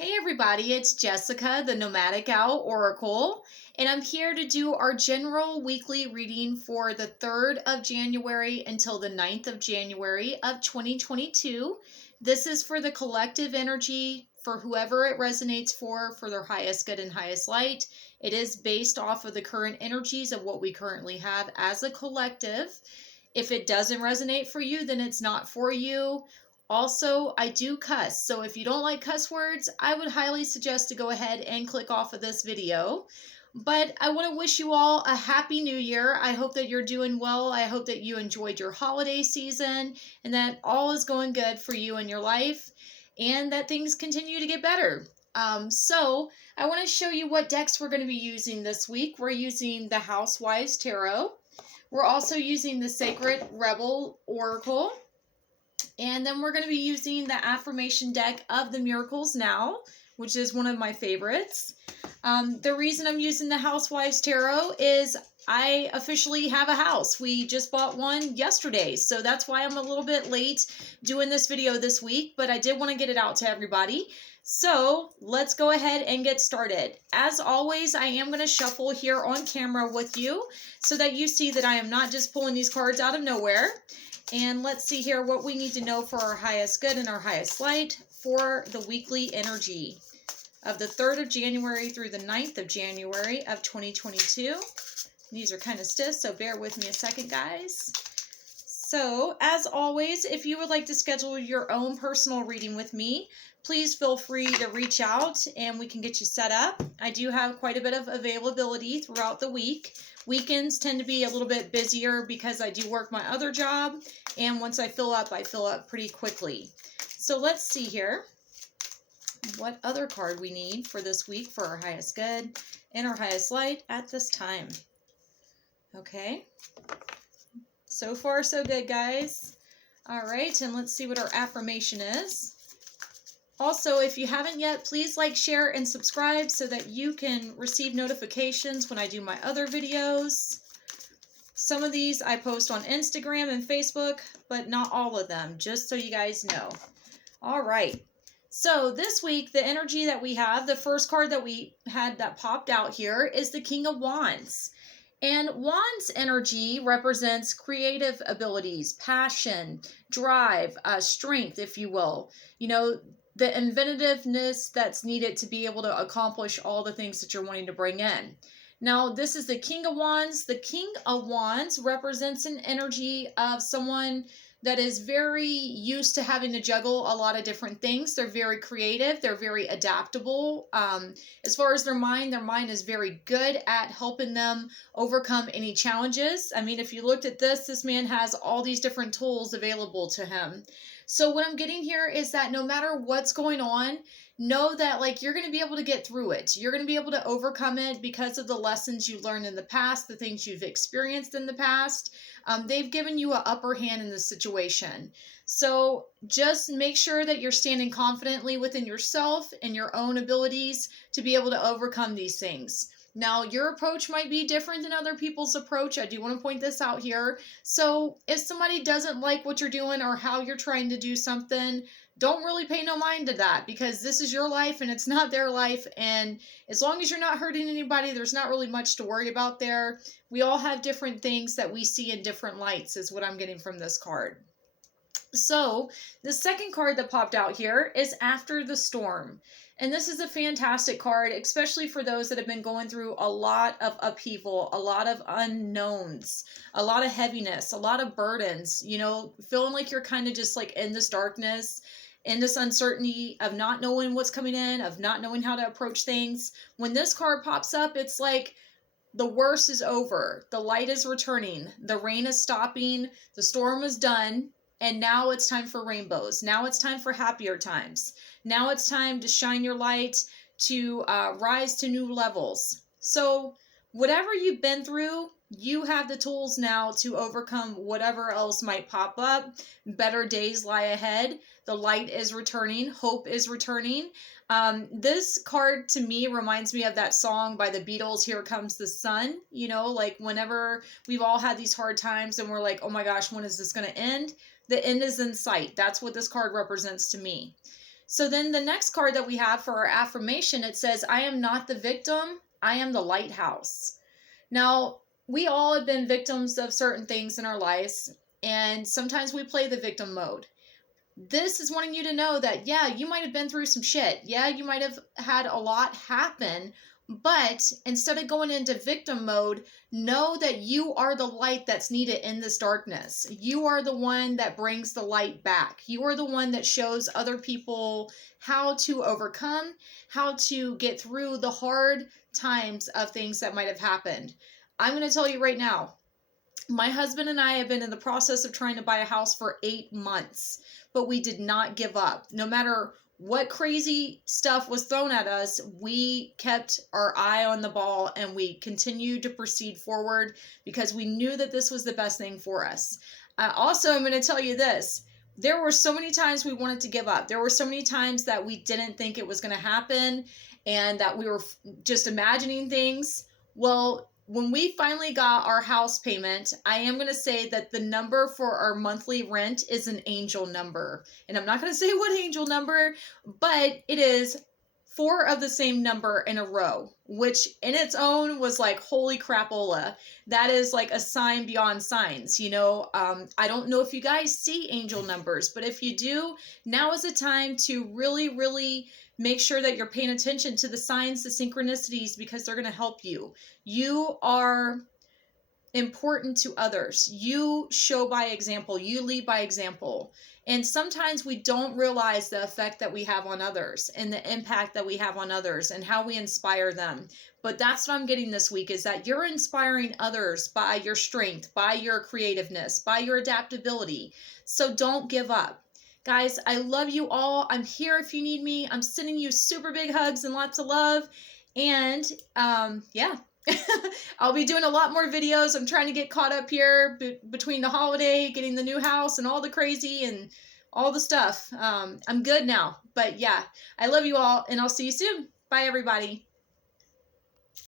Hey everybody, it's Jessica, the Nomadic Owl Oracle, and I'm here to do our general weekly reading for the 3rd of January until the 9th of January of 2022. This is for the collective energy for whoever it resonates for their highest good and highest light. It is based off of the current energies of what we currently have as a collective. If it doesn't resonate for you, then it's not for you. Also, I do cuss, so if you don't like cuss words, I would highly suggest to go ahead and click off of this video. But I want to wish you all a happy new year. I hope that you're doing well. I hope that you enjoyed your holiday season and that all is going good for you in your life and that things continue to get better. So I want to show you what decks we're going to be using this week. We're using the Housewives Tarot. We're also using the Sacred Rebel Oracle. And then we're going to be using the Affirmation deck of the Miracles Now, which is one of my favorites. The reason I'm using the Housewives Tarot is I officially have a house. We just bought one yesterday, so that's why I'm a little bit late doing this video this week, but I did want to get it out to everybody. So let's go ahead and get started. As always, I am going to shuffle here on camera with you so that you see that I am not just pulling these cards out of nowhere. And let's see here what we need to know for our highest good and our highest light for the weekly energy of the 3rd of January through the 9th of January of 2022. These are kind of stiff, so bear with me a second, guys. So, as always, if you would like to schedule your own personal reading with me, please feel free to reach out and we can get you set up. I do have quite a bit of availability throughout the week. Weekends tend to be a little bit busier because I do work my other job, and once I fill up pretty quickly. So let's see here what other card we need for this week for our highest good and our highest light at this time. Okay. So far, so good, guys. All right, and let's see what our affirmation is. Also, if you haven't yet, please like, share, and subscribe so that you can receive notifications when I do my other videos. Some of these I post on Instagram and Facebook, but not all of them, just so you guys know. All right. So this week, the energy that we have, the first card that we had that popped out here is the King of Wands. And Wands energy represents creative abilities, passion, drive, strength, if you will. You know, the inventiveness that's needed to be able to accomplish all the things that you're wanting to bring in. Now, this is the King of Wands. The King of Wands represents an energy of someone that is very used to having to juggle a lot of different things. They're very creative. They're very adaptable. As far as their mind is very good at helping them overcome any challenges. I mean, if you looked at this man has all these different tools available to him. So what I'm getting here is that no matter what's going on, know that like you're going to be able to get through it. You're going to be able to overcome it because of the lessons you learned in the past, the things you've experienced in the past. They've given you an upper hand in this situation. So just make sure that you're standing confidently within yourself and your own abilities to be able to overcome these things. Now, your approach might be different than other people's approach. I do want to point this out here. So if somebody doesn't like what you're doing or how you're trying to do something, don't really pay no mind to that, because this is your life and it's not their life. And as long as you're not hurting anybody, there's not really much to worry about there. We all have different things that we see in different lights is what I'm getting from this card. So the second card that popped out here is After the Storm. And this is a fantastic card, especially for those that have been going through a lot of upheaval, a lot of unknowns, a lot of heaviness, a lot of burdens, you know, feeling like you're kind of just like in this darkness, in this uncertainty of not knowing what's coming in, of not knowing how to approach things. When this card pops up, it's like the worst is over. The light is returning. The rain is stopping. The storm is done. And now it's time for rainbows. Now it's time for happier times. Now it's time to shine your light, to rise to new levels. So whatever you've been through, you have the tools now to overcome whatever else might pop up. Better days lie ahead. The light is returning. Hope is returning. This card to me reminds me of that song by the Beatles, Here Comes the Sun. You know, like whenever we've all had these hard times and we're like, oh my gosh, when is this going to end? The end is in sight. That's what this card represents to me. So then the next card that we have for our affirmation, it says, I am not the victim, I am the lighthouse. Now, we all have been victims of certain things in our lives, and sometimes we play the victim mode. This is wanting you to know that, yeah, you might have been through some shit. Yeah, you might have had a lot happen. But instead of going into victim mode, know that you are the light that's needed in this darkness. You are the one that brings the light back. You are the one that shows other people how to overcome, how to get through the hard times of things that might have happened. I'm going to tell you right now, my husband and I have been in the process of trying to buy a house for 8 months, but we did not give up. No matter what crazy stuff was thrown at us, we kept our eye on the ball and we continued to proceed forward because we knew that this was the best thing for us. Also, I'm going to tell you this. There were so many times we wanted to give up. There were so many times that we didn't think it was going to happen and that we were just imagining things. Well, when we finally got our house payment, I am going to say that the number for our monthly rent is an angel number. And I'm not going to say what angel number, but it is 4 of the same number in a row, which in its own was like, holy crapola. That is like a sign beyond signs. You know, I don't know if you guys see angel numbers, but if you do, now is the time to really, really make sure that you're paying attention to the signs, the synchronicities, because they're going to help you. You are important to others. You show by example. You lead by example. And sometimes we don't realize the effect that we have on others and the impact that we have on others and how we inspire them. But that's what I'm getting this week, is that you're inspiring others by your strength, by your creativeness, by your adaptability. So don't give up. Guys, I love you all. I'm here if you need me. I'm sending you super big hugs and lots of love. And yeah, I'll be doing a lot more videos. I'm trying to get caught up here between the holiday, getting the new house and all the crazy and all the stuff. I'm good now. But yeah, I love you all and I'll see you soon. Bye, everybody.